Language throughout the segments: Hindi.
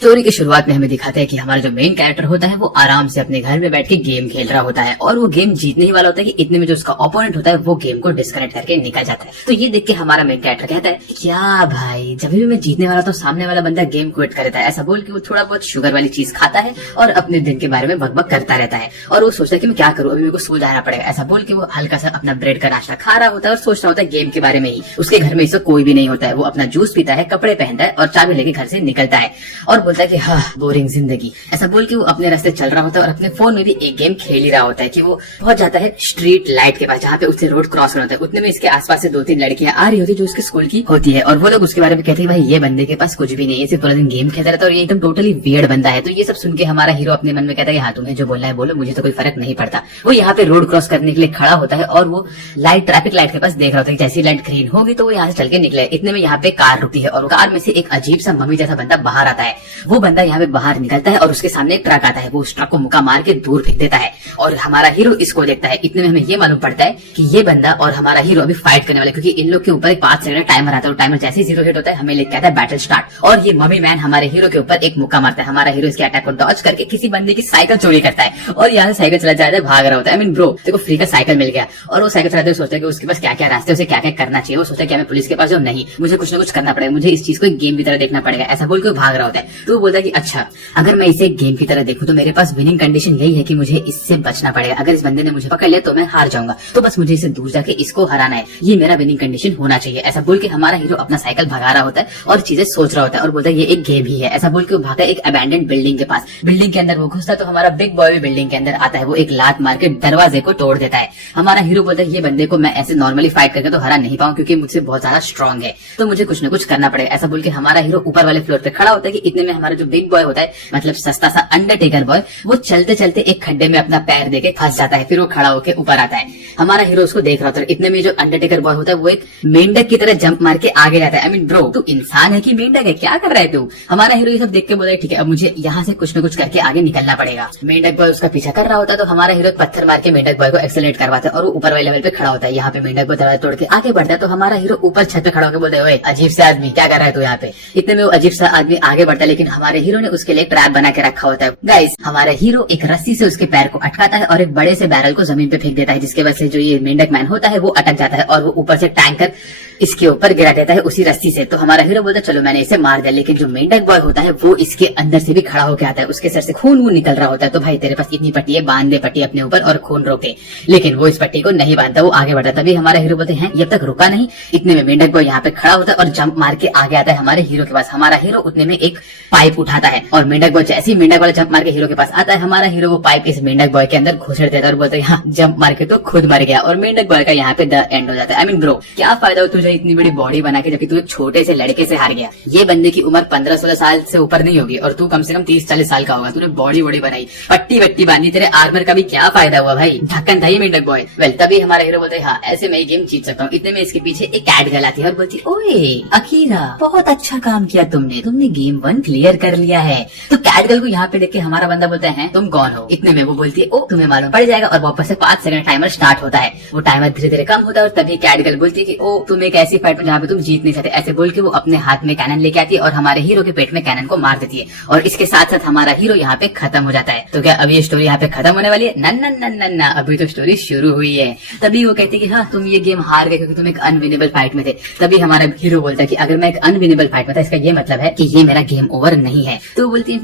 स्टोरी की शुरुआत में हमें दिखाता है कि हमारा जो मेन कैरेक्टर होता है वो आराम से अपने घर में बैठ के गेम खेल रहा होता है और वो गेम जीतने ही वाला होता है कि इतने में जो उसका ओपोनेंट होता है वो गेम को डिस्कनेक्ट करके निकल जाता है। तो ये देख के हमारा मेन कैरेक्टर कहता है, क्या भाई, जब भी मैं जीतने वाला तो सामने वाला बंदा गेम क्विट कर देता है। ऐसा बोल के वो थोड़ा बहुत शुगर वाली चीज खाता है और अपने दिन के बारे में बकबक करता रहता है और वो सोचता है कि मैं क्या करूँ, अभी मेरे को स्कूल जाना पड़ेगा। ऐसा बोल के वो हल्का सा अपना ब्रेड का नाश्ता खा रहा होता है और सोच रहा होता है गेम के बारे में ही। उसके घर में इससे कोई भी नहीं होता है। वो अपना जूस पीता है, कपड़े पहनता है और चाबी लेके घर से निकलता है और बोलता है कि हाँ, बोरिंग जिंदगी। ऐसा बोल के वो अपने रास्ते चल रहा होता है और अपने फोन में भी एक गेम खेल ही रहा होता है कि वो पहुंच जाता है स्ट्रीट लाइट के पास, जहाँ पे उससे रोड क्रॉस करना होता है। उतने में इसके आसपास से 2-3 लड़कियां आ रही होती है जो उसके स्कूल की होती है और वो लोग उसके बारे में कहते हैं भाई ये बंदे के पास कुछ भी नहीं है, सिर्फ पूरा दिन गेम खेलता रहता है और ये एकदम टोटली वियर्ड बंदा है। तो ये सब सुन के हमारा हीरो अपने मन में कहता है हाँ, तुम्हें जो बोलना है बोलो, मुझे तो कोई फर्क नहीं पड़ता। वो यहाँ पे रोड क्रॉस करने के लिए खड़ा होता है और वो ट्रैफिक लाइट के पास देख रहा होता है जैसी लाइट ग्रीन होगी तो वो यहाँ से चल के निकले। इतने में यहाँ पे कार रुकती है और कार में से एक अजीब सा मम्मी जैसा बंदा बाहर आता है। वो बंदा यहाँ पे बाहर निकलता है और उसके सामने एक ट्रक आता है। वो उस ट्रक को मुक्का मार के दूर फेंक देता है और हमारा हीरो इसको देखता है। इतने में हमें ये मालूम पड़ता है कि ये बंदा और हमारा हीरो अभी फाइट करने वाले, क्योंकि इन लोग के ऊपर एक 5 सेकंड टाइमर आता है और टाइमर जैसे ही 0 हिट होता है हमें कहता है बैटल स्टार्ट। और ये मम्मी मैन हमारे हीरो के ऊपर एक मुक्का मारता है। हमारा हीरो इसके अटैक को डॉज करके किसी बंदे की साइकिल चोरी करता है और यहाँ से साइकिल चला जाता है, भाग रहा होता है। आई मीन ब्रो, देखो फ्री का साइकिल मिल गया और वो साइकिल चलाते हुए सोचता है कि उसके पास क्या क्या रास्ते, उसे क्या क्या करना चाहिए। वो सोचता है कि मैं पुलिस के पास जाऊँ, नहीं, मुझे कुछ ना कुछ करना पड़ेगा, मुझे इस चीज को एक गेम की तरह देखना पड़ेगा। ऐसा बोल के भाग रहा होता है। तो वो बोलता है कि अच्छा, अगर मैं इसे एक गेम की तरह देखूं तो मेरे पास विनिंग कंडीशन यही है कि मुझे इससे बचना पड़ेगा। अगर इस बंदे ने मुझे पकड़ लिया तो मैं हार जाऊंगा, तो बस मुझे इसे दूर जाके इसको हराना है, ये मेरा विनिंग कंडीशन होना चाहिए। ऐसा बोल के हमारा हीरो अपना साइकिल भगा रहा होता है और चीजें सोच रहा होता है और बोलता है ये एक गेम ही है। ऐसा बोल के वो भागता है एक अबैंडन बिल्डिंग के पास। बिल्डिंग के अंदर वो घुसता है तो हमारा बिग बॉय भी बिल्डिंग के अंदर आता है। वो एक लात मार के दरवाजे को तोड़ देता है। हमारा हीरो बोलता है ये बंदे को मैं ऐसे नॉर्मली फाइट करके तो हरा नहीं पाऊं क्योंकि मुझसे बहुत ज्यादा स्ट्रॉन्ग है, तो मुझे कुछ न कुछ करना पड़ेगा। ऐसा बोल के हमारा हीरो ऊपर वाले फ्लोर पे खड़ा होता है कि इतने में हमारा जो बिग बॉय होता है, मतलब सस्ता सा अंडरटेकर बॉय, वो चलते चलते एक खड्डे में अपना पैर देके फंस जाता है। फिर वो खड़ा होकर ऊपर आता है। हमारा हीरो उसको देख रहा होता है। इतने में जो अंडरटेकर बॉय होता है वो एक मेंढक की तरह जंप मार के आगे जाता है। आई मीन ब्रो, तू इंसान है कि मेंढक है, क्या कर रहा है तू? हमारा हीरो ये सब देख के बोला ठीक है, अब मुझे यहाँ से कुछ न कुछ करके आगे निकलना पड़ेगा। मेंढक बॉय उसका पीछा कर रहा होता है तो हमारा हीरो पत्थर मार के मेंढक बॉय को एक्सेलरेट करवाता है और वो ऊपर वाले लेवल पे खड़ा होता है। यहाँ पे मेंढक बॉय दरवाजा तोड़ के आगे बढ़ता है तो हमारा हीरो ऊपर छत पे खड़ा होकर बोलता है ओए अजीब से आदमी, क्या कर रहा है तू यहाँ पे? इतने में वो अजीब सा आदमी आगे बढ़ता है लेकिन हमारे हीरो ने उसके लिए ट्रैप बना के रखा होता है। गाइस, हमारा हीरो एक रस्सी से उसके पैर को अटकाता है और एक बड़े से बैरल को जमीन पे फेंक देता है, जिसके वजह से जो ये मेंढक मैन होता है वो अटक जाता है और वो ऊपर से टैंकर इसके ऊपर गिरा देता है उसी रस्सी से। तो हमारा हीरो बोलता है चलो मैंने इसे मार दिया, लेकिन जो मेंढक बॉय होता है वो इसके अंदर से भी खड़ा होकर आता है। उसके सर से खून वून निकल रहा होता है। तो भाई तेरे पास इतनी पट्टी है, बांध दे पट्टी अपने ऊपर और खून रोके, लेकिन वो इस पट्टी को नहीं बांधता, वो आगे बढ़ता। तभी हमारा हीरो बोलते हैं ये तक रुका नहीं। इतने में मेंढक बॉय यहाँ पे खड़ा होता है और जंप मार के आगे आता है हमारे हीरो के पास। हमारा हीरो उतने में एक पाइप उठाता है और मेंढक बॉय जैसे ही मेंढक वाला जंप मार के हीरो के पास आता है, हमारा हीरो वो पाइप इस मेंढक बॉय के अंदर घुसेड़ देता है और बोलता है हाँ, जंप मार के तो खुद मर गया। और मेंढक बॉय का यहाँ पे द एंड हो जाता है। आई मीन ब्रो, क्या फायदा हो तुझे इतनी बड़ी बॉडी बना के जबकि तू एक छोटे से लड़के से हार गया। ये बंदे की उम्र 15-16 साल से ऊपर नहीं होगी और तू कम से कम 30-40 साल का होगा। तूने बॉडी बनाई, पट्टी वट्टी बांधी, तेरे आर्मर का भी क्या फायदा हुआ भाई? ढक्कन था ये मेंढक बॉय। वेल, तभी हमारा हीरो बोलता है हाँ, ऐसे मैं गेम जीत सकता हूँ। इतने में इसके पीछे एक कैट गर्ल आती है और बोलती है ओए अकीरा, बहुत अच्छा काम किया तुमने गेम 1 क्लियर कर लिया है। तो कैट गर्ल को यहाँ पे देख के हमारा बंदा बोलता है तुम कौन हो? इतने में वो बोलती है ओ, तुम्हें मालूम पड़ जाएगा और वापस से 5 सेकंड टाइमर स्टार्ट होता है। वो टाइमर धीरे धीरे कम होता है और तभी कैट गर्ल बोलती है कि ओ, तुम एक ऐसी फाइट में जहाँ पे तुम जीत नहीं सकते। ऐसे बोल के वो अपने हाथ में कैनन लेके आती है और हमारे हीरो के पेट में कैनन को मार देती है और इसके साथ साथ हमारा हीरो यहाँ पे खत्म हो जाता है। तो क्या अभी ये स्टोरी यहाँ पे खत्म होने वाली है? न, अभी तो स्टोरी शुरू हुई है। तभी वो कहती है कि हाँ, तुम ये गेम हार गए क्योंकि तुम एक अनविनेबल फाइट में थे। तभी हमारा हीरो बोलता है कि अगर मैं एक अनविनेबल फाइट में था इसका ये मतलब है कि ये मेरा गेम ओवर नहीं है। तो बोलती है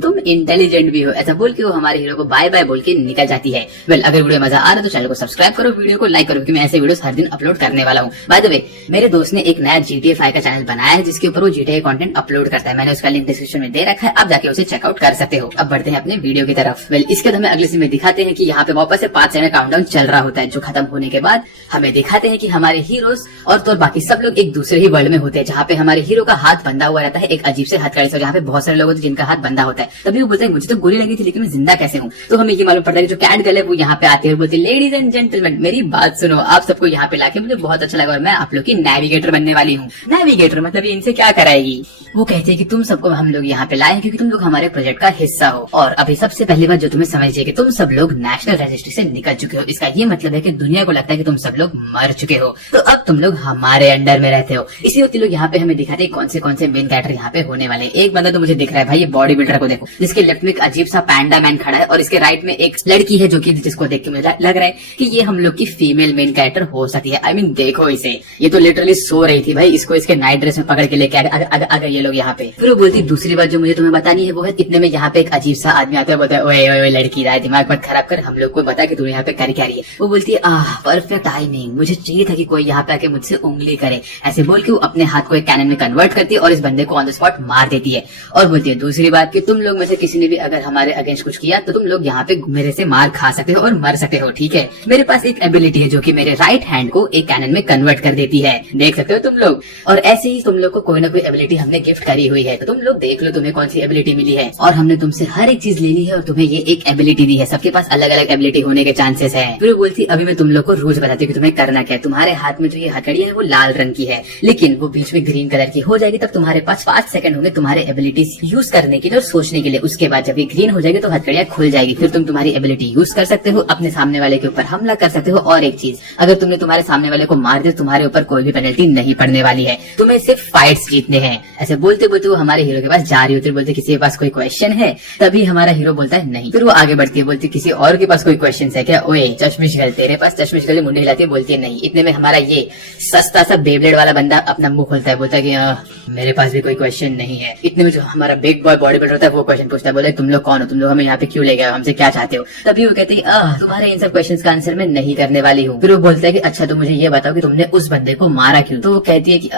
तुम इंटेलिजेंट भी हो। ऐसा बोल के वो हमारे हीरो को बाय बाय बोल के निकल जाती है। वेल, अगर वीडियो मजा आ रहा है तो चैनल को सब्सक्राइब करो, वीडियो को लाइक करो क्योंकि मैं ऐसे वीडियो हर दिन अपलोड करने वाला हूँ। बाय द वे, मेरे दोस्त ने एक नया GTA 5 का चैनल बनाया है जिसके ऊपर वो GTA कंटेंट अपलोड करता है। मैंने उसका लिंक डिस्क्रिप्शन में दे रखा है, आप जाके उसे चेकआउट कर सकते हो। अब बढ़ते हैं अपने वीडियो की तरफ। वेल, इसके बाद हमें अगले सीन में दिखाते हैं कि यहाँ पे वापस से 5 सेकंड काउंटडाउन चल रहा होता है, जो खत्म होने के बाद हमें दिखाते हैं कि हमारे हीरोज और तो बाकी सब लोग एक दूसरे ही वर्ल्ड में होते हैं, जहाँ पे हमारे हीरो का हाथ बंधा हुआ रहता है एक अजीब से हथकड़ी से, जहाँ पे बहुत सारे लोग होते हैं जिनका हाथ बंधा होता है। तभी वो बोलते हैं मुझे तो गोली लगी थी लेकिन मैं जिंदा कैसे हूँ? तो हमें ये मालूम पड़ता है कि जो कैट गर्ल है वो यहाँ पे आती है और बोलती है लेडीज एंड जेंटलमैन, मेरी बात सुनो, आप सबको यहाँ पे लाके मुझे बहुत अच्छा लगा और मैं आप लोग की नेविगेटर बनने वाली हूँ। नेविगेटर मतलब ये इनसे क्या कराएगी? वो कहते हैं कि तुम सबको हम लोग यहाँ पे लाए क्योंकि तुम लोग हमारे प्रोजेक्ट का हिस्सा हो और अभी सबसे पहली बात जो तुम्हें समझिए कि तुम सब लोग नेशनल रजिस्ट्री से निकल चुके हो। इसका ये मतलब है कि दुनिया को लगता है कि तुम सब लोग मर चुके हो, तो अब तुम लोग हमारे अंडर में रहते हो। इसी वक्त लोग यहाँ पे हमें दिखाते हैं कौन से मेन कैरेक्टर यहाँ पे होने वाले। एक बंदा तो मुझे दिख रहा है भाई, ये बॉडी बिल्डर को देखो, जिसके लेफ्ट में एक अजीब सा पैंडा मैन खड़ा है और इसके राइट में एक लड़की है जो कि जिसको देख के मुझे लग रहा है कि ये हम लोग की फीमेल मेन कैरेक्टर हो सकती है। आई मीन देखो इसे, ये तो लिटरली सो रही थी भाई, इसको इसके नाइट ड्रेस में पकड़ के लेके अगर ये लोग यहाँ पे। फिर वो बोलती दूसरी बात जो मुझे तुम्हें बतानी है वो है, इतने में यहाँ पे एक अजीब सा आदमी आता है, बोलता है ओए ओए लड़की राय दिमाग मत खराब कर, हम लोग को बता कि तू यहाँ पे कर क्या रही है। वो बोलती है परफेक्ट टाइमिंग, मुझे चाहिए था कि कोई यहाँ पे आके मुझसे उंगली करे। ऐसे बोल के वो अपने हाथ को एक कैनन में कन्वर्ट करती है और इस बंदे को ऑन द स्पॉट मार देती है। और बोलती है दूसरी बात कि तुम लोग में से किसी ने भी अगर हमारे अगेंस्ट कुछ किया तो तुम लोग यहाँ पे मेरे से मार खा सकते हो और मर सकते हो, ठीक है। मेरे पास एक एबिलिटी है जो कि मेरे राइट हैंड को एक कैनन में कन्वर्ट कर देती है, देख सकते हो तुम लोग। और ऐसे ही तुम लोग को कोई ना कोई एबिलिटी हमने गिफ्ट करी हुई है, तो तुम लोग देख लो तुम्हें कौन सी एबिलिटी मिली है। और हमने तुमसे हर एक चीज ले ली है और तुम्हें ये एक एबिलिटी दी है, सबके पास अलग अलग एबिलिटी होने के चांसेस है। फिर वो बोलती अभी मैं तुम लोग को रूल्स बताती हूँ कि तुम्हें करना क्या है। तुम्हारे हाथ में जो ये हथकड़ियां है वो लाल रंग की है, लेकिन वो बीच में ग्रीन कलर की हो जाएगी, तब तुम्हारे पास 5 सेकंड होंगे तुम्हारे एबिलिटीज यूज करने के लिए और सोचने के लिए। उसके बाद जब ये ग्रीन हो जाएगी तो हथकड़ियां खुल जाएगी, फिर तुम तुम्हारी एबिलिटी यूज कर सकते हो, अपने सामने वाले के ऊपर हमला कर सकते हो। और एक चीज, अगर तुमने तुम्हारे सामने वाले को मार दिया तो तुम्हारे ऊपर कोई भी पेनल्टी नहीं पड़ने वाली है, तुम्हें सिर्फ फाइट्स जीतने हैं। ऐसे बोलते बोलते वो हमारे हीरो के पास जा रही होती है, बोलते किसी के पास कोई क्वेश्चन है, तभी हमारा हीरो बोलता है नहीं। फिर वो आगे बढ़ती है, बोलती किसी और के पास कोई क्वेश्चन है क्या? ओए चश्मिश गल, तेरे पास चश्मिश गल, मुंडे हिलाती है, बोलती है नहीं। इतने में हमारा ये सस्ता सा बेब्लेड वाला बंदा अपना मुंह खोलता है, बोलता है कि मेरे पास भी कोई क्वेश्चन नहीं है। इतने में जो हमारा बिग बॉय बॉडी बिल्डर होता है वो क्वेश्चन पूछता है, बोले तुम लोग कौन हो, तुम लोग हमें यहाँ पे क्यों ले गए हो, हमसे क्या चाहते हो? तभी वो कहते हैं तुम्हारे इन सब क्वेश्चन का आंसर मैं नहीं करने वाली हूँ। फिर वो बोलता है कि अच्छा तो मुझे ये बताओ कि तुमने उस बंदे को मारा क्यों? तो वो कहती है कि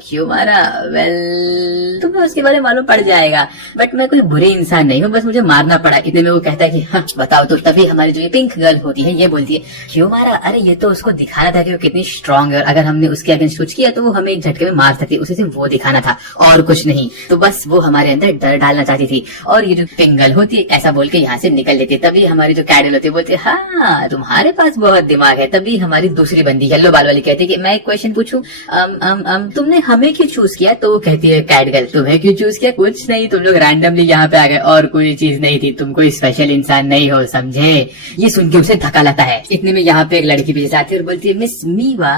क्यों मारा, वेल तुम्हें उसके बारे में मालूम पड़ जाएगा, बट मैं कोई बुरे इंसान नहीं हूँ, बस मुझे मारना पड़ा। इतने में वो कहता है कि हाँ बताओ। तो तभी हमारी जो ये पिंक गर्ल होती है ये बोलती है क्यों मारा? अरे ये तो उसको दिखाना था कि वो कितनी स्ट्रांग है और अगर हमने उसके अगेंस्ट कुछ किया तो वो हमें एक झटके में मार सकती है, उसे सिर्फ वो दिखाना था और कुछ नहीं। तो बस वो हमारे अंदर डर डालना चाहती थी। और ये जो पिंक गर्ल होती है ऐसा बोल के यहाँ से निकल लेती है। तभी हमारी जो कैडल होती है बोलती है हाँ तुम्हारे पास बहुत दिमाग है। तभी हमारी दूसरी बंदी येलो बाल वाली कहती है कि मैं एक क्वेश्चन पूछूं, तुमने हमें क्यों चूज किया? तो वो कहती है कैडगर्ल तुम्हें क्यों चूज किया? कुछ नहीं, तुम लोग रैंडमली यहाँ पे आ गए और कोई चीज नहीं थी, तुम कोई स्पेशल इंसान नहीं हो, समझे? ये सुन के उसे धक्का लगता है। इतने में यहाँ पे एक लड़की पीछे आती है और बोलती है मिस मीवा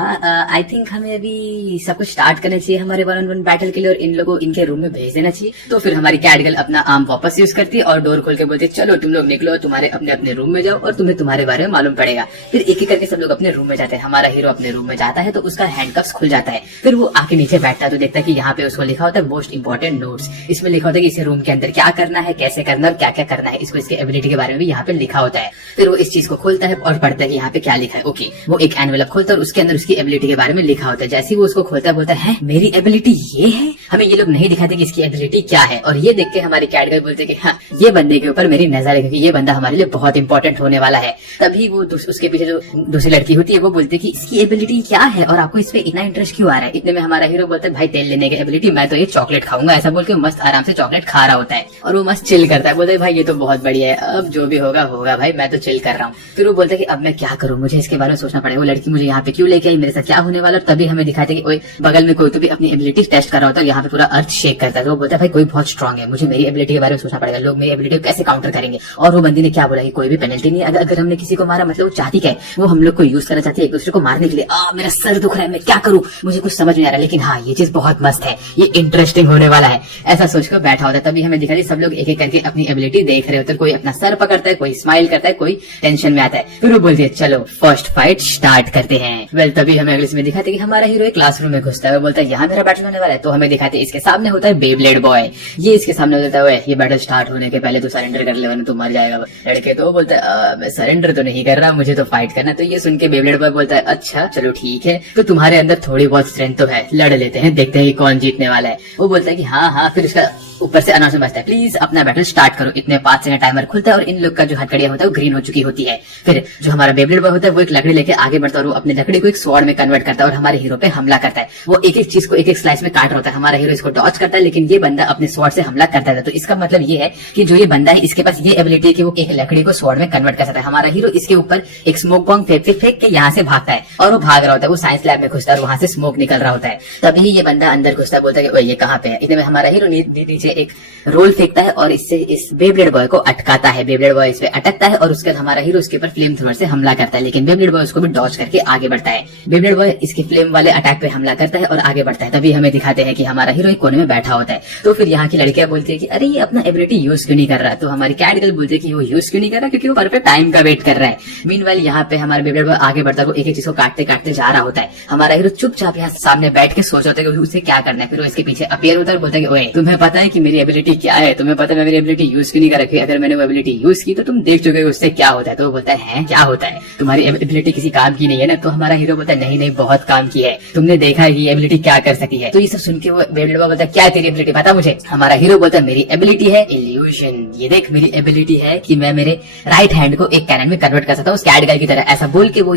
आई थिंक हमें अभी सब कुछ स्टार्ट करना चाहिए हमारे 1-on-1 बैटल के लिए और इन लोगों इनके रूम में भेज देना चाहिए। तो फिर हमारी कैडगर्ल अपना आर्म वापस यूज करती है और डोर खोल के बोलती है चलो तुम लोग निकलो, तुम्हारे अपने अपने रूम में जाओ और तुम्हें तुम्हारे बारे में मालूम पड़ेगा। फिर एक एक करके सब लोग अपने रूम में जाते हैं। हमारा हीरो अपने रूम में जाता है तो उसका हैंडकफ्स खुल जाता है। फिर वो आके नीचे बैठता है तो देखता है कि यहाँ पे उसको लिखा होता है मोस्ट इंपोर्टेंट नोट्स। इसमें लिखा होता है कि इस रूम के अंदर क्या करना है, कैसे करना है और क्या क्या करना है, इसको इसके एबिलिटी के बारे में भी यहाँ पे लिखा होता है। फिर वो इस चीज को खोलता है और पढ़ता है कि यहाँ पे क्या लिखा है। ओके, वो एक एनवेलप खोलता है और उसके अंदर उसकी एबिलिटी के बारे में लिखा होता है। जैसे ही वो उसको खोलता है बोलता है मेरी एबिलिटी ये है? हमें ये लोग नहीं दिखाते कि इसकी एबिलिटी क्या है। और ये देख के हमारी कैडगर्ल बोलते कि हाँ ये बंदे के ऊपर मेरी नजर है क्योंकि ये बंदा हमारे लिए बहुत इंपॉर्टेंट होने वाला है। तभी वो उसके पीछे जो दूसरी लड़की होती है वो बोलती है कि इसकी एबिलिटी क्या है और आपको इस पे इतना इंटरेस्ट क्यों आ रहा है? इतने में हमारा हीरो बोलता है भाई तेल लेने की एबिलिटी, मैं तो ये चॉकलेट खाऊंगा। ऐसा बोल के मस्त आराम से चॉकलेट खा रहा होता है और वो मस्त चिल करता है। बोलता है भाई ये तो बहुत बढ़िया है, अब जो भी होगा होगा भाई, मैं तो चिल कर रहा हूँ। फिर वो बोलता है कि अब मैं क्या करूँ, मुझे इसके बारे में सोचना पड़ेगा। वो लड़की मुझे यहाँ पे क्यों लेके आई, मेरे साथ क्या होने वाला? तभी हमें दिखाते कि बगल में कोई तो भी अपनी एबिलिटी टेस्ट कर रहा होता है, यहाँ पे पूरा अर्थ शेक करता है। तो वो बोलता है भाई कोई बहुत स्ट्रांग है, मुझे मेरी एबिलिटी के बारे में सोचना पड़ेगा, लोग मेरी एबिलिटी को कैसे काउंटर करेंगे। और वो बंदी ने क्या बोला कि कोई भी पेनल्टी नहीं, अगर हमने किसी को मारा मतलब वो चाहती क्या है, वो हम लोग को यूज करना चाहती है एक दूसरे को मारने के लिए। मेरा सर दुख रहा है, मैं क्या करूँ, मुझे कुछ समझ नहीं आ रहा, लेकिन हाँ ये चीज बहुत मस्त है, ये इंटरेस्टिंग होने वाला है, ऐसा सोचकर बैठा होता है। तभी हमें दिखा सब लोग एक एक करके अपनी एबिलिटी देख रहे होते हैं। कोई अपना सर पकड़ता है, कोई स्माइल करता है, कोई टेंशन में आता है। फिर वो बोलती है चलो फर्स्ट फाइट स्टार्ट करते हैं। वेल तभी हमें अगले में दिखाते कि हमारा हीरो एक क्लासरूम में घुसता है, वो बोलता है यहाँ मेरा बैटल होने वाला है। तो हमें दिखाते इसके सामने होता है बेब्लेड बॉय। ये इसके सामने होता है ये बैटल स्टार्ट होने के पहले तो सरेंडर कर ले वरना तू मर जाएगा। लड़के तो बोलता है मैं सरेंडर तो नहीं कर रहा, मुझे तो फाइट करना। तो ये सुन के बेब्लेड बॉय बोलता है अच्छा चलो ठीक है, तो तुम्हारे अंदर थोड़ी बहुत स्ट्रेंथ तो है, लड़ लेते हैं, देखते हैं कौन जीतने वाला है। वो बोलता है कि हाँ। फिर उसका ऊपर से अनाउंसमेंट बजता है प्लीज अपना बैटल स्टार्ट करो। इतने 5 सेकंड टाइमर खुलता है और इन लोग का जो हथकड़ियां होता है वो ग्रीन हो चुकी होती है। फिर जो हमारा बेब्लेड बॉय होता है वो एक लकड़ी लेके आगे बढ़ता है और वो अपने लकड़ी को एक स्वॉर्ड में कन्वर्ट करता है और हमारे हीरो पे हमला करता है। वो एक एक चीज को एक एक स्लाइस में काट रहा होता है। हमारा हीरो इसको डॉज करता है लेकिन ये बंदा अपने स्वॉर्ड से हमला करता है। तो इसका मतलब ये है कि जो ये बंदा है इसके पास ये एबिलिटी है कि वो एक लकड़ी को स्वॉर्ड में कन्वर्ट कर सकता है। हमारा हीरो इसके ऊपर एक स्मोक बॉम्ब फेंक के यहाँ से भागता है और वो भाग रहा होता है। वो साइंस लैब में घुसता है और वहां से स्मोक निकल रहा होता है। तभी ये बंदा अंदर घुसता है, बोलता है कि ये कहाँ पे है। इतने में हमारा हीरो नीचे एक रोल फेंकता है और इससे इस बेब्लेड बॉय को अटकाता है। बेब्लेड बॉय इस पे अटकता है और उसके बाद हमारा हीरो उसके ऊपर फ्लेम थ्रोअर से हमला करता है, लेकिन बेब्लेड बॉय उसको भी डॉज करके आगे बढ़ता है। बेब्लेड बॉय इसके फ्लेम वाले अटैक पे हमला करता है और आगे बढ़ता है। तभी हमें दिखाते हैं कि हमारा हीरो एक कोने में बैठा होता है। होता है। तो फिर यहाँ की लड़कियां बोलती है कि अरे ये अपना एबिलिटी यूज क्यों नहीं कर रहा, तो हमारी कैट गर्ल बोलती है कि वो यूज क्यों नहीं कर रहा, क्योंकि वो परफेक्ट टाइम का वेट कर रहा है। मीनवाइल यहाँ पे हमारे बेबी बॉय आगे बढ़ता है, एक एक चीज को काटते काटते जा रहा होता है। हमारा हीरो चुपचाप यहाँ सामने बैठ के सोच होता है कि उसे क्या करना है। फिर वो इसके पीछे अपीयर होता है और बोलता है कि ओए तुम्हें पता है कि मेरी एबिलिटी क्या है, तुम्हें पता है मैं मेरी एबिलिटी यूज क्यों नहीं कर रखी, अगर मैंने वो एबिलिटी यूज की तो तुम देख चुके हो उससे क्या होता है। तो वो बोलता है क्या होता है, तुम्हारी एबिलिटी किसी काम की नहीं है ना। तो हमारा हीरो बोलता है नहीं नहीं बहुत काम की है, तुमने देखा है कि एबिलिटी क्या कर सकती है। तो ये सब सुन के वो बेबी बॉय बोलता है क्या तेरी एबिलिटी पता मुझे। हमारा हीरो बोलता है मेरी एबिलिटी है इल्यूशन, ये देख मेरी एबिलिटी है कि मैं मेरे राइट हैंड को एक कैनन में कन्वर्ट कर सकता हूँ कैट गर्ल की तरह। ऐसा बोल के वो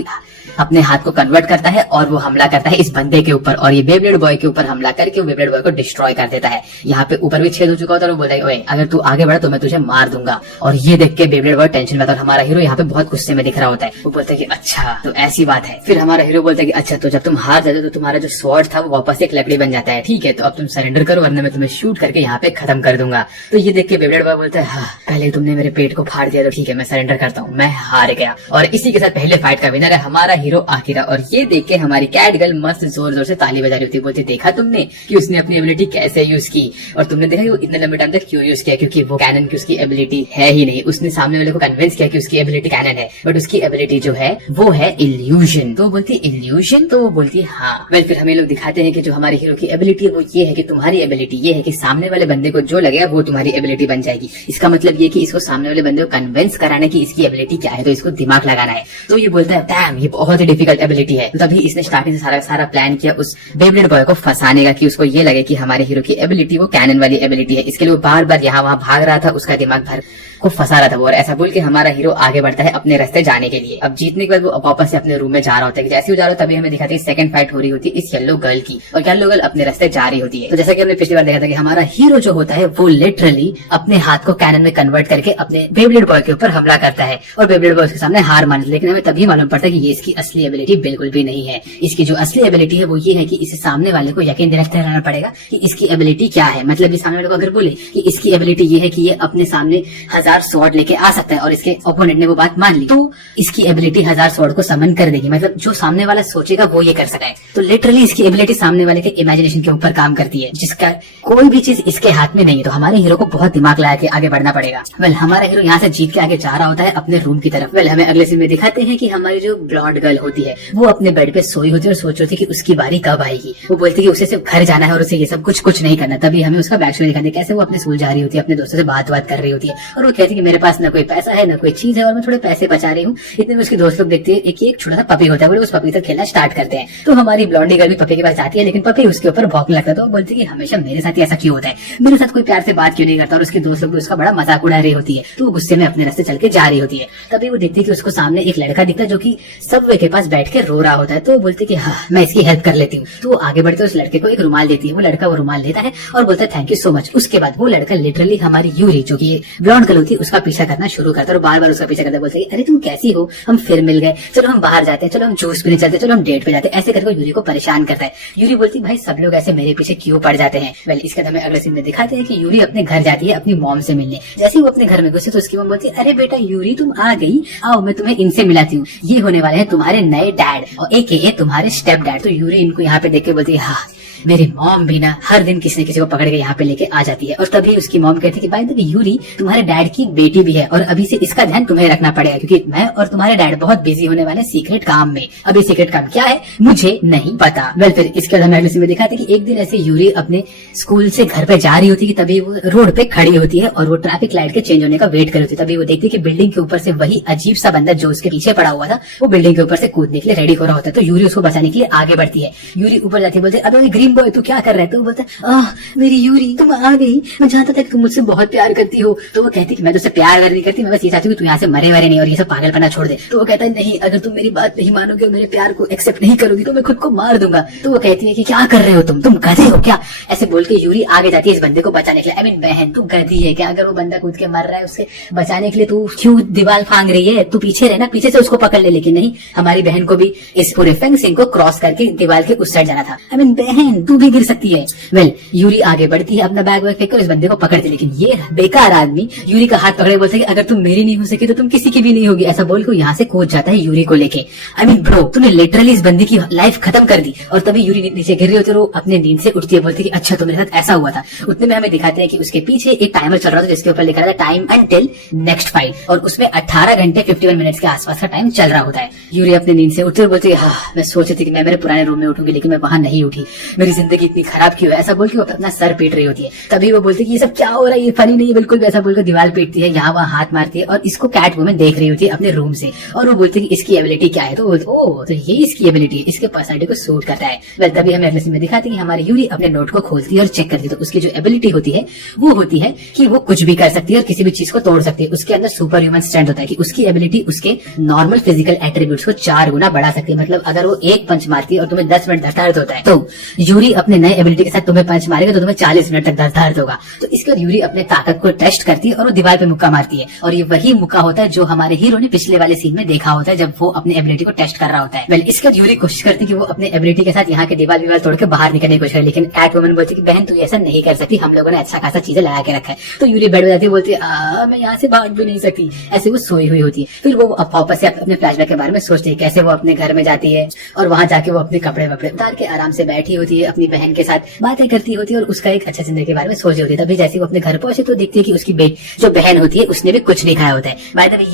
अपने हाथ को कन्वर्ट करता है और वो हमला करता है इस बंदे के ऊपर, और ये बेब्लेड बॉय के ऊपर हमला करके वो बेब्लेड बॉय को डिस्ट्रॉय कर देता है। यहाँ पे ऊपर भी छेद हो चुका होता है और वो बोलता है ओए अगर तू आगे बढ़ा तो मैं तुझे मार दूंगा। और ये देख के बेब्लेड बॉय टेंशन में आता है। हमारा हीरो यहाँ पे बहुत गुस्से में दिख रहा होता है। वो बोलता है कि अच्छा तो ऐसी बात है। फिर हमारा हीरो बोलता है कि अच्छा तो जब तुम हार जाते हो तो तुम्हारा जो स्वॉर्ड था वो वापस एक लकड़ी बन जाता है, ठीक है तो अब तुम सरेंडर करो वरना मैं तुम्हें शूट करके यहाँ पे खत्म कर दूंगा। तो ये देख के बेब्लेड बॉय बोलता है हाँ पहले तुमने मेरे पेट को फाड़ दिया तो ठीक है मैं सरेंडर करता हूँ, मैं हार गया। और इसी के साथ पहले फाइट का विनर है हमारा हीरो आकिरा। और ये देख के हमारी कैट गर्ल मस्त जोर जोर से ताली बजा रही होती है, बोलती देखा तुमने कि उसने अपनी एबिलिटी कैसे यूज की, और तुमने देखा कि वो इतने लंबे टाइम तक क्यों यूज किया, क्योंकि वो कैनन की उसकी एबिलिटी है ही नहीं। उसने सामने वाले को कन्विंस किया कि उसकी एबिलिटी कैनन है, बट उसकी एबिलिटी जो है वो है इल्यूजन। तो वो बोलती है इल्यूजन, तो वो बोलती है हाँ। वेल फिर हमें लोग दिखाते हैं कि जो हमारी हीरो की एबिलिटी है वो ये है कि तुम्हारी एबिलिटी ये है कि सामने वाले बंदे को जो लगेगा वो तुम्हारी एबिलिटी बन जाएगी। इसका मतलब ये कि इसको सामने वाले बंदे को कन्विंस कराना की इसकी एबिलिटी क्या है, तो इसको दिमाग लगाना है। तो ये बोलता है डैम ये बहुत ही डिफिकल्ट एबिलिटी है। तभी इसने स्टार्टिंग से सारा प्लान किया उस बेब्लेड बॉय को फंसाने का, कि उसको ये लगे कि हमारे हीरो की एबिलिटी वो कैनन वाली एबिलिटी है। इसके लिए वो बार बार यहाँ वहाँ भाग रहा था, उसका दिमाग भर को फंसा रहा था वो। और ऐसा बोल के हमारा हीरो आगे बढ़ता है अपने रास्ते जाने के लिए। अब जीतने के बाद वो वापस से अपने रूम में जा रहा होता है। जैसे ही जा रहा होता है तभी हमें दिखाते हैं सेकंड फाइट हो रही होती है इस येलो गर्ल की, और येलो गर्ल अपने रास्ते जा रही होती है। तो जैसा कि हमने पिछली बार देखा था कि हमारा हीरो जो होता है वो लिटरली अपने हाथ को कैनन में कन्वर्ट करके अपने बेब्लेड बॉय के ऊपर हमला करता है और बेब्लेड बॉय के सामने हार मान। लेकिन हमें तभी मालूम पड़ता है कि ये इसकी असली एबिलिटी बिल्कुल भी नहीं है। इसकी जो असली एबिलिटी है वो ये है कि इसे सामने वाले को यकीन दिलाते रहना पड़ेगा कि इसकी एबिलिटी क्या है। मतलब ये सामने वाले को अगर बोले कि इसकी एबिलिटी ये है कि ये अपने सामने 1000 स्वॉर्ड लेके आ सकता है और इसके ओपोनेंट ने वो बात मान ली, तो इसकी एबिलिटी 1000 स्वॉर्ड को समन कर देगी। मतलब जो सामने वाला सोचेगा वो ये कर सकता है। तो लिटरली इसकी एबिलिटी सामने वाले के इमेजिनेशन के ऊपर काम करती है, जिसका कोई भी चीज इसके हाथ में नहीं है। तो हमारे हीरो को बहुत दिमाग लगा के आगे बढ़ना पड़ेगा। वेल हमारा हीरो यहाँ से जीत के आगे जा रहा होता है अपने रूम की तरफ। वेल हमें अगले सीन में दिखाते हैं कि हमारी जो ब्लॉन्ड गर्ल होती है वो अपने बेड पे सोई होती है और सोच रही थी कि उसकी बारी कब आएगी। वो बोलती है कि उसे सिर्फ घर जाना है और उसे ये सब कुछ नहीं करना। तभी हमें उसका बैक स्टोरी दिखाते हैं कैसे वो अपने स्कूल जा रही होती है, अपने दोस्तों से बात कर रही होती है और वो कहती है कि मेरे पास न कोई पैसा है न कोई चीज है और मैं थोड़े पैसे बचा रही हूँ। इतने में उसके दोस्त लोग देखते हैं एक छोटा सा पपी होता है, वो उस पपी से खेलना स्टार्ट करते हैं। तो हमारी ब्लॉन्डी गर्ल भी पपी के पास जाती है, लेकिन पपी उसके ऊपर भौंकने लगता है। तो वो बोलती है कि हमेशा मेरे साथ ही ऐसा क्यों होता है, मेरे साथ कोई प्यार से बात क्यों नहीं करता, और उसके दोस्त लोग भी उसका बड़ा मजाक उड़ा रही होती है। तो वो गुस्से में अपने रास्ते चल के जा रही होती है। तभी वो देखती है कि उसको सामने एक लड़का दिखता है जो कि सबवे के पास बैठ के रो रहा होता है। तो वो बोलती है कि हाँ मैं इसकी हेल्प कर लेती हूँ। तो वो आगे बढ़ते उस लड़के को एक रुमाल देती है। वो लड़का वो रुमाल लेता है और बोलता है थैंक यू सो मच। उसके बाद वो लड़का लिटरली हमारी यूरी जो की ब्लॉन्ड गर्ल होती है उसका पीछा करना शुरू करता है और बार बार उसका पीछा करता है। बोलते अरे तुम कैसी हो, हम फिर मिल गए, चलो हम बाहर जाते हैं, चलो हम जूस पीने चलते, चलो हम डेट पे जाते हैं। ऐसे करके यूरी को परेशान करता है। यूरी बोलती भाई सब लोग ऐसे मेरे पीछे क्यों पड़ जाते हैं। वेल इसके बाद हमें अगले सीन में दिखाते हैं कि यूरी अपने घर जाती है अपनी मॉम से मिलने। जैसे ही वो अपने घर में घुसे तो उसकी मॉम बोलती है अरे बेटा यूरी तुम आ गई, आओ मैं तुम्हें इनसे मिलाती हूँ, ये होने वाले हैं तुम्हारे नए डैड और AKA तुम्हारे स्टेप डैड। तो यूरी इनको यहाँ पे देख के बोलती है हाँ मेरी मॉम भी ना हर दिन किसी न किसी को पकड़ के यहाँ पे लेके आ जाती है। और तभी उसकी मॉम कहती है कि भाई देखिए यूरी तुम्हारे डैड की बेटी भी है और अभी से इसका ध्यान तुम्हें रखना पड़ेगा क्योंकि मैं और तुम्हारे डैड बहुत बिजी होने वाले सीक्रेट काम में। अभी सीक्रेट काम क्या है मुझे नहीं पता। वेल फिर इसके बाद अगले सीन में दिखाते हैं कि एक दिन ऐसे यूरी अपने स्कूल से घर पे जा रही होती है कि तभी वो रोड पे खड़ी होती है और वो ट्रैफिक लाइट के चेंज होने का वेट कर रही होती है। तभी वो देखती है कि बिल्डिंग के ऊपर से वही अजीब सा बंदा जो उसके पीछे पड़ा हुआ था वो बिल्डिंग के ऊपर से कूदने के लिए रेडी हो रहा होता है। तो यूरी उसको बचाने के लिए आगे बढ़ती है। यूरी ऊपर जाती है, बोलते अबे ग्रीन बॉय तू क्या कर रहा है। तो वो बोलता है मेरी यूरी तुम आ गई, मैं जानता था कि तुम मुझसे बहुत प्यार करती हो। तो वो कहती कि मैं तुझसे प्यार नहीं करती, मैं बस ये चाहती हूँ तू यहाँ से मरे वरे नहीं और ये सब पागलपना छोड़ दे। तो वो कहता है नहीं अगर तुम मेरी बात नहीं मानोगे और मेरे प्यार को एक्सेप्ट नहीं करोगी तो मैं खुद को मार दूंगा। तो वो कहती है कि क्या कर रहे हो तुम गधे हो क्या। ऐसे बोल के यूरी आगे जाती है इस बंदे को बचाने के लिए। आई मीन बहन तू गधी है क्या, अगर वो बंदा कूद के मर रहा है उससे बचाने के लिए तू क्यों दीवार फांग रही है, तू पीछे रहना, पीछे से उसको पकड़ ले। लेकिन नहीं, हमारी बहन को भी इस पूरे फेंसिंग को क्रॉस करके दीवार के उस साइड जाना था। आई मीन बहन बहन तू भी गिर सकती है। वेल यूरी आगे बढ़ती है, अपना बैग वैग फेंक कर इस बंदे को पकड़ती, लेकिन ये बेकार आदमी यूरी का हाथ पकड़े बोलते है कि अगर तुम मेरी नहीं हो सकी तो तुम किसी की भी नहीं होगी। ऐसा बोल के यहाँ से कूद जाता है यूरी को लेके। आई मीन ब्रो, तूने लिटरली इस बंदी की लाइफ खत्म कर दी। और तभी यूरी नीचे गिर रही होती है, वो अपने नींद से उठती है, बोलती है कि अच्छा तो मेरे साथ ऐसा हुआ था। उतने में हमें दिखाते हैं कि उसके पीछे एक टाइमर चल रहा था जिसके ऊपर लिखा था टाइम अंटिल नेक्स्ट फाइट, और उसमें 18 घंटे 51 मिनट्स के आसपास का टाइम चल रहा होता है। यूरी अपने नींद से उठती है, बोलती है हाँ मैं सोच रही थी कि मैं मेरे पुराने रूम में उठूंगी, लेकिन मैं वहां नहीं उठी, मेरी जिंदगी इतनी खराब क्यों है। ऐसा बोल के वो अपना सर पीट रही होती है। तभी वो बोलती है कि ये सब क्या हो रहा है, ये फनी नहीं है बिल्कुल भी। ऐसा बोलकर दीवार पीटती है, यहाँ वहाँ हाथ मारती है, और इसको कैट वुमन देख रही होती है अपने रूम से, और वो बोलती है कि इसकी एबिलिटी क्या है। तो ओ तो ये इसकी एबिलिटी है, इसके पर्सनालिटी को सूट करता है। वेल तभी हमें अगले सीन में दिखाती है कि हमारी यूरी अपने नोट को खोलती है और चेक करती है, तो उसकी जो एबिलिटी होती है वो होती है कि वो कुछ भी कर सकती है और किसी भी चीज को तोड़ सकती है। उसके अंदर सुपर ह्यूमन स्ट्रेंथ होता है कि उसकी एबिलिटी उसके नॉर्मल फिजिकल एट्रीब्यूट्स को 4 गुना बढ़ा सकती है। मतलब अगर वो एक पंच मारती है और तुम्हें 10 मिनट दर्द होता है, तो यूरी अपने नए एबिलिटी के साथ तुम्हें पंच मारेगा तो तुम्हें 40 मिनट तक दर्द होगा। तो इसके बाद यूरी अपने ताकत को टेस्ट करती है और वो दीवार पे मुक्का मारती है, और ये वही मुक्का होता है जो हमारे हीरो ने पिछले वाले सीन में देखा होता है जब वो अपने एबिलिटी को टेस्ट कर रहा होता है। वेल इसके बाद यूरी कोशिश करती है कि वो अपने एबिलिटी के साथ यहाँ के दीवार तोड़ के बाहर निकलने की कोशिश करे, लेकिन कैट वुमन बोलती है कि बहन तू ऐसा नहीं कर सकती, हम लोगों ने अच्छा खासा चीजें लगा के रखा है। तो यूरी बेड में जाती है, बोलती है मैं यहाँ से भाग भी नहीं सकती। ऐसे वो सोई हुई होती है। फिर वो वापस से अपने फ्लैशबैक के बारे में सोचती है, कैसे वो अपने घर में जाती है और वहां जाके वो अपने कपड़े वपड़े उतार के आराम से बैठी होती है, अपनी बहन के साथ बातें करती होती है और उसका एक अच्छा जिंदगी के बारे में सोच रही होती है। तभी जैसे वो अपने घर पहुंचे तो देखती है कि उसकी जो बहन होती है उसने भी कुछ नहीं खाया होता है। बाय द वे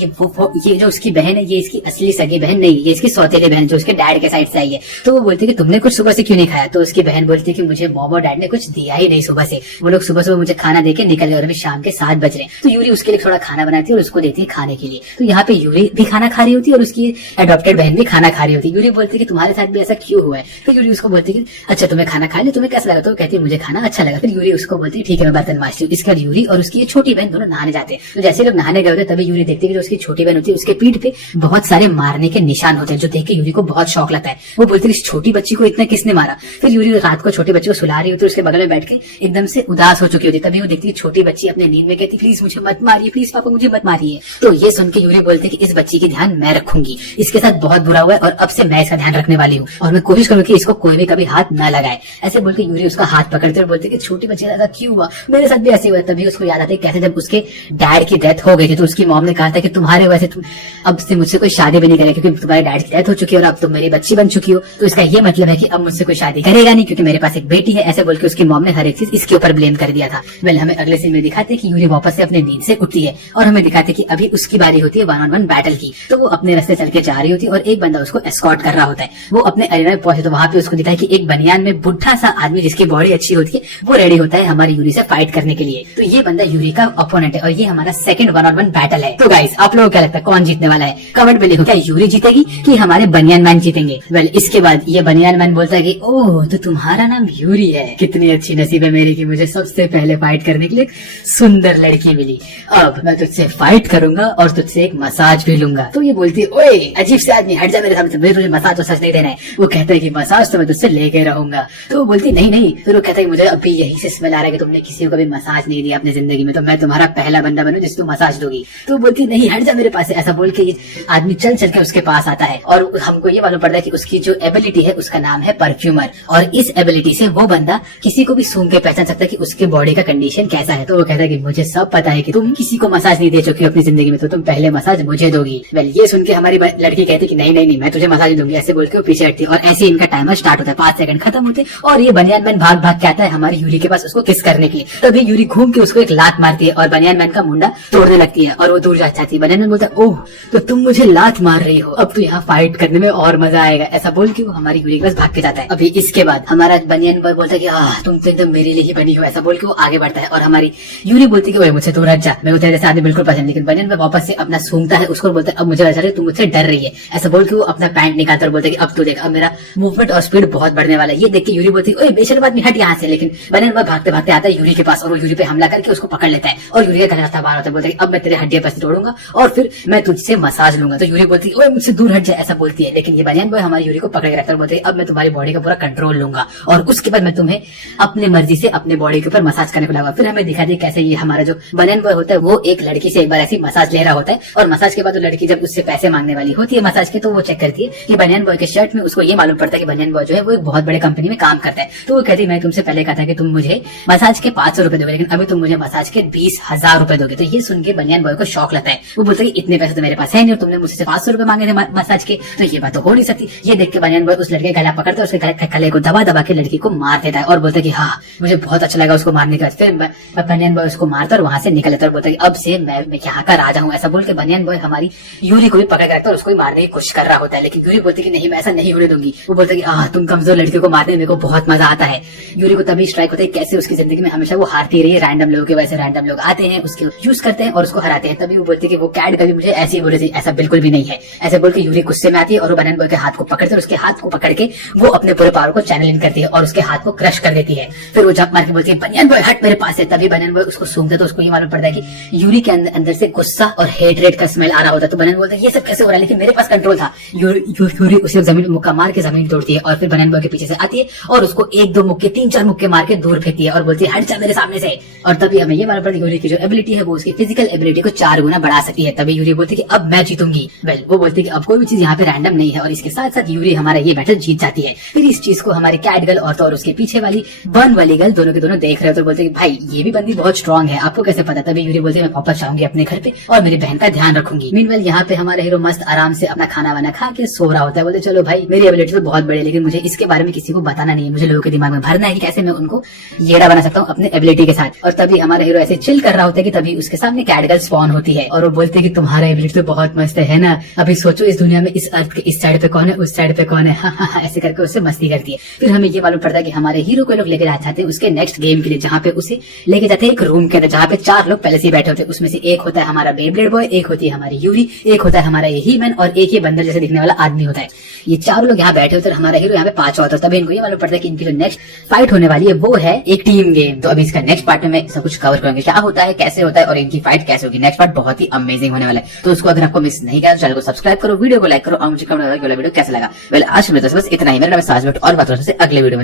ये जो उसकी बहन है ये इसकी असली सगी बहन नहीं, ये इसकी सौतेली बहन जो उसके डैड के साइड से आई है। तो वो बोलती है कि तुमने कुछ सुबह से क्यों नहीं खाया। तो उसकी बहन बोलती है कि मुझे मॉम और डैड ने कुछ दिया ही नहीं सुबह से, वो लोग सुबह सुबह मुझे खाना देके निकल गए और अभी शाम के 7 बज रहे हैं। तो यूरी उसके लिए थोड़ा खाना बनाती है और उसको देती है खाने के लिए। तो यहाँ पे यूरी भी खाना खा रही होती है और उसकी एडॉप्टेड बहन भी खाना खा रही होती है। यूरी बोलती है कि तुम्हारे साथ भी ऐसा क्यों हुआ है। फिर यूरी उसको बोलती है कि अच्छा तुम्हें खाना खा लिया, तुम्हें कैसा लगा। तो कहती है मुझे खाना अच्छा लगा। फिर यूरी उसको बोलती है ठीक है मैं बर्तन मांजती हूँ। इसके बाद यूरी और उसकी छोटी बहन दोनों नहाने जाते हैं। तो जैसे लोग नहाने गए होते तभी यूरी देखती है कि जो उसकी छोटी बहन होती है उसके पीठ पे बहुत सारे मारने के निशान होते हैं, जो देख के यूरी को बहुत शौक लगता है। वो बोलती है इस छोटी बच्ची को इतना किसने मारा। फिर यूरी रात को छोटी बच्ची को सुला रही होती है, उसके बगल में बैठ के एकदम से उदास हो चुकी होती है। तभी वो देखती है छोटी बच्ची अपने नींद में कहती प्लीज मुझे मत मारिए, प्लीज पापा मुझे मत मारिए। तो ये सुन के यूरी बोलती है कि इस बच्ची की ध्यान मैं रखूंगी, इसके साथ बहुत बुरा हुआ है और अब से मैं इसका ध्यान रखने वाली हूँ और मैं कोशिश करूंगी कि इसको कोई भी कभी हाथ न लगाए। ऐसे बोल के यूरी उसका हाथ पकड़ते और बोलती है कि छोटी बच्ची ऐसा क्यों हुआ, मेरे साथ भी ऐसे हुआ। तभी उसको याद आता है कैसे जब उसके डैड की डेथ हो गई थी तो उसकी मॉम ने कहा था कि तुम्हारे वजह से तुम अब से मुझसे कोई शादी भी नहीं करेगा क्योंकि तुम्हारे डैड की डेथ हो चुकी है और अब तुम मेरी बच्ची बन चुकी हो। तो इसका ये मतलब है कि अब मुझसे कोई शादी करेगा नहीं क्योंकि मेरे पास एक बेटी है। ऐसे बोल के उसकी मॉम ने हर एक चीज इसके ऊपर ब्लेम कर दिया था। वेल हमें अगले सीन में दिखाते हैं कि यूरी वापस से अपने नींद से उठती है और हमें दिखाते हैं कि अभी उसकी बारी होती है 1-on-1 बैटल की। तो वो अपने रास्ते चल के जा रही होती है और एक बंदा उसको एस्कॉर्ट कर रहा होता है। वो अपने अरेना में पहुंचे तो वहां पे उसको दिखा है कि एक बनियान में बुढ़ा सा आदमी जिसकी बॉडी अच्छी होती है वो रेडी होता है हमारी यूरी से फाइट करने के लिए। तो ये बंदा यूरी का ओपोनेंट है और ये हमारा सेकंड 1-on-1 बैटल है। तो गाइस आप लोगों को क्या लगता है कौन जीतने वाला है, कमेंट में लिखो। क्या यूरी जीतेगी कि हमारे बनियान मैन जीतेंगे। वेल इसके बाद ये बनियान मैन बोलता है कि ओह तो तुम्हारा नाम यूरी है, कितनी अच्छी नसीब है मेरी कि मुझे सबसे पहले फाइट करने के लिए सुंदर लड़की मिली। अब मैं तुझसे फाइट करूंगा और तुझसे एक मसाज भी लूंगा। तो ये बोलती है ओए अजीब से आदमी हट जा मेरे सामने, मुझे तुझे मसाज तो सच नहीं देना है। वो कहता है कि मसाज तो मैं तुझसे लेके रहूंगा। तो वो बोलती नहीं नहीं। फिर वो कहता है मुझे अभी यही से स्मेल आ रहा है कि तुमने किसी को कभी मसाज नहीं दिया अपनी जिंदगी में, तो मैं तुम्हारा पहला बंदा बनूं जिसको मसाज दोगी। तो बोलती नहीं हट जा मेरे पास से। ऐसा बोल के ये आदमी चल चल के उसके पास आता है और हमको ये मालूम पड़ता है कि उसकी जो एबिलिटी है उसका नाम है परफ्यूमर, और इस एबिलिटी से वो बंदा किसी को भी सूंघ के पहचान सकता है कि उसके बॉडी का कंडीशन कैसा है। तो वो कहता है कि मुझे सब पता है कि तुम किसी को मसाज नहीं दे चुकी हो अपनी जिंदगी में, तो तुम पहले मसाज मुझे दोगी। वेल ये सुन के हमारी लड़की कहती कि नहीं नहीं नहीं मैं तुझे मसाज दूंगी। ऐसे बोल के वो पीछे हटती है और ऐसे इनका टाइमर स्टार्ट होता है, 5 सेकंड खत्म होते और ये बनियान मैन भाग भाग के आता है हमारी यूरी के पास उसको किस करने के लिए। तभी यूरी घूम के उसको एक लात मारती है और बनियान मैन का मुंडा तोड़ने लगती है और वो दूर जा जाती है। बनियान मैन बोलता है ओह तो तुम मुझे लात मार रही हो, अब तो यहाँ फाइट करने में और मजा आएगा। ऐसा बोल के वो हमारी यूरी के पास भाग के जाता है। अभी इसके बाद हमारा बनियान बॉय बोलता है कि तुम तो एकदम मेरे लिए ही बनी हो। ऐसा बोल के वो आगे बढ़ता है और हमारी यूरी बोलती है कि मुझसे दूर हट जा, मेरे को तेरे जैसे आदमी बिल्कुल पसंद। लेकिन बनियान में वापस से अपना सूंघता है उसको, बोलता है अब मुझे ऐसा तुम मुझसे डर रही है। ऐसा बोल के वो अपना पैंट निकालता और बोलता है कि अब तू देख अब मेरा मूवमेंट और स्पीड बहुत बढ़ने वाला है। ये देख के यूरी बोलती है बेशर्म आदमी हट यहाँ से। लेकिन बनियान बॉय भागते भागते आता है यूरी के पास और वो यूरी पे हमला करके उसको पकड़ लेता है और यूरी का रास्ता बाहर होता है। बोलता है अब मैं तेरे हड्डियां पस्ती तोड़ूंगा और फिर मैं तुझसे मसाज लूंगा। तो यूरी बोलती है मुझसे दूर हट जाए ऐसा बोलती है। लेकिन ये बनियान बॉय हमारी यूरी को पकड़ के रखता है, बोलते है अब मैं तुम्हारी बॉडी का पूरा कंट्रोल लूंगा और उसके बाद मैं तुम्हें अपनी मर्जी से अपने बॉडी के ऊपर मसाज करने को लगा। फिर हमें दिखा दी कैसे ये हमारा जो बनियान बॉय होता है वो एक लड़की से एक बार ऐसी मसाज ले रहा होता है और मसाज के बाद वो लड़की जब उससे पैसे मांगने वाली होती है मसाज के, तो वो चेक करती है कि बनियान बॉय के शर्ट में उसको ये मालूम पड़ता है कि बनियान बॉय जो है वो एक बहुत बड़े कंपनी में काम करता है। तो वो कहती मैं तुमसे पहले कहा था कि तुम मुझे मसाज के 500 रुपए दोगे, लेकिन अभी तुम मुझे मसाज के 20,000 रुपए दोगे। तो ये सुन के बनियान बॉय को शौक लगता है। वो बोलता है कि इतने पैसे तो मेरे पास है नहीं और तुमने मुझसे 500 रुपए मांगे थे मसाज के, तो ये बात तो हो नहीं सकती। ये देख के बनियान बॉय उस लड़के का गला पकड़ता है, उसके गले को दबा दबा के लड़की को मार देता है और बोलता है कि हाँ मुझे बहुत अच्छा लगा उसको मारने के बाद। फिर बनियान बॉय उसको मारता और वहां से निकल लेता और बोलता है अब से मैं यहाँ का राजा हूँ। ऐसा बोल के बनियान बॉय हमारी यूरी को भी पकड़ के रखता है और उसको भी मारने की कोशिश कर रहा होता है, लेकिन यूरी बोलती है कि नहीं मैं ऐसा नहीं होने दूंगी। वो बोलता है कि हाँ तुम कमजोर लड़कियों को मारने में मेरे को बहुत मजा आता है। यूरी को तभी स्ट्राइक होता है कैसे उसकी जिंदगी में हमेशा वो हारती रही है, रैंडम लोगों के वैसे रैंडम लोग आते हैं उसके यूज करते हैं और उसको हराते हैं। तभी वो बोलती है कि वो कैट कभी मुझे ऐसे ही बोले थी, ऐसा बिल्कुल भी नहीं है। ऐसे बोल के यूरी गुस्से में आती है और वो बनियान बॉय के हाथ को पकड़ते है, उसके हाथ को पकड़ के वो अपने पूरे पावर को चैनल इन करती है और उसके हाथ को क्रश कर देती है। फिर वो जंप मार के बोलती है बनियान बॉय हट मेरे पास है। तभी बनियान बॉय उसको सूंघता है तो उसको ये मालूम पड़ता है कि यूरी के अंदर से गुस्सा और हेटरेट का स्मेल आ रहा होता है। तो बनियान बोलता है ये सब कैसे हो रहा है, लेकिन मेरे पास कंट्रोल था। यूरी उसे जमीन मुक्का मार के जमीन तोड़ती है और फिर बनियान बॉय के पीछे से आती है और उसको 1-2 मुक्के 3-4 मुक्के मार के दूर फेंकती है और बोलती है हट जा मेरे सामने से। और तभी हमें ये मालूम पड़ता है यूरी की जो एबिलिटी है वो उसकी फिजिकल एबिलिटी को 4 गुना बढ़ा सकती है। तभी यूरी बोलती है कि अब मैं जीतूंगी। वेल वो बोलती है कि अब कोई भी चीज यहाँ पे रैंडम नहीं है और इसके साथ साथ यूरी हमारा ये बैटल जीत जाती है। फिर इस चीज को हमारे कैट गर्ल और उसके पीछे वाली बर्न वाली गर्ल दोनों के दोनों देख रहे हो तो बोलते हैं भाई ये भी बंदी बहुत स्ट्रांग है, आपको कैसे पता। तभी यूरी बोलती है मैं वापस जाऊंगी अपने घर पे और मेरी बहन का ध्यान रखूंगी। मीनवेल यहाँ पे हमारा हीरो मस्त आराम से अपना खाना वाना खा के सो रहा होता है। बोलते चलो भाई मेरी एबिलिटी तो बहुत बड़ी है लेकिन मुझे इसके बारे में किसी को बताना नहीं है, मुझे लोगों के दिमाग में भरना है कि कैसे मैं उनको येड़ा बना सकता हूँ अपने एबिलिटी के साथ। और तभी हमारा हीरो ऐसे चिल कर रहा होता है कि तभी उसके सामने कैट गर्ल स्पॉन होती है और वो बोलते है कि तुम्हारा एबिलिटी तो बहुत मस्त है ना, अभी सोचो इस दुनिया में इस अर्थ के इस साइड पे कौन है उस साइड पे कौन है, हाँ, ऐसे करके उससे मस्ती करती है। फिर हमें ये मालूम पड़ता है कि हमारे हीरो को लोग लेकर जाते हैं उसके नेक्स्ट गेम के लिए, जहाँ पे उसे लेके जाते हैं एक रूम के अंदर जहाँ पे 4 लोग पहले से बैठे होते हैं। उसमें से एक होता है हमारा बेब्लेड बॉय, एक होती है हमारी यूरी, एक होता है हमारा ये ही मैन और एक ये बंदर जैसे दिखने वाला आदमी होता है। ये 4 लोग यहाँ बैठे होते हैं, हमारा हीरो यहाँ पे 5 होता है। तभी इनको ये मालूम पड़ता है कि इनकी जो नेक्स्ट फाइट होने वाली है वो है एक टीम गेम। तो अभी इसका नेक्स्ट पार्ट में सब कुछ कवर करेंगे, क्या होता है कैसे होता है और इनकी फाइट कैसे होगी। नेक्स्ट पार्ट बहुत ही अमेजिंग होने वाला है, तो उसको अगर आपको मिस नहीं किया तो चैनल को सब्सक्राइब करो, वीडियो को लाइक करो और मुझे कमेंट करो वीडियो कैसा लगा। वेल आज बस इतना ही। मेरा नाम है साजवट और बात अगले वीडियो में।